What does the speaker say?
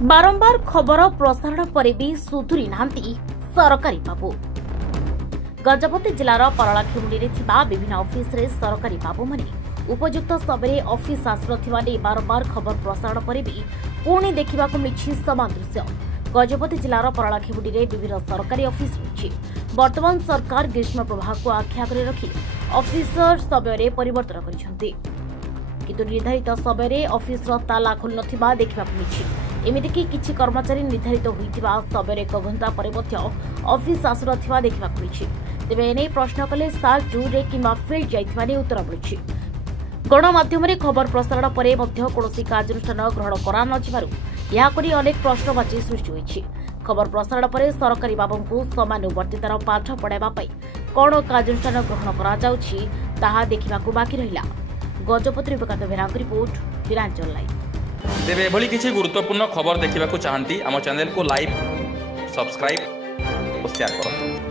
बारंबार खबर प्रसारण पर भी सुधुरी नांती सरकारी बाबू। गजपति जिलार परलाखेमुंडी विभिन्न ऑफिस रे सरकारी बाबू माने उपयुक्त समय ऑफिस आसुनथिबा नै बारंबार खबर प्रसारण पर भी पुणी देखा मिली समान दृश्य। गजपति जिलार परलाखेमुंडी विभिन्न सरकारी ऑफिस रही। वर्तमान सरकार ग्रीष्म प्रवाह को आखि आगे रखी ऑफिसर समय परिवर्तन कर किंतु निर्धारित समय ऑफिस ताला खोल नथिबा देखा मिली। एमितिकी किछि कर्मचारी निर्धारित होइतिबा समय 1 घंटा पर ऑफिस आसुनथिबा देखा मिली। तेबे एने प्रश्न कले सार जूरे किंबा फील्ड जाइथिबा नै उत्तर मिली। गणमाध्यम खबर प्रसारण पर कौन कार्यानुष्ठान ग्रहण करा नजिबारु याकरी अनेक प्रश्नवाची सृष्टि होइछि। खबर प्रसारण पर सरकारी बाबू समानुवर्तितार पाठ पढ़ाइबा पई कौन कार्यानुष्ठान ग्रहण करा जाउछि ताहा देखिबाकू बाकी रहिला। गजपति विकास बेरांक रिपोर्ट विरांचल लाइव। तेबे एभली किछि गुरुत्वपूर्ण खबर देखिबाकू चाहंती आम चैनल को लाइक सब्सक्राइब और शेयर करନ୍ତୁ।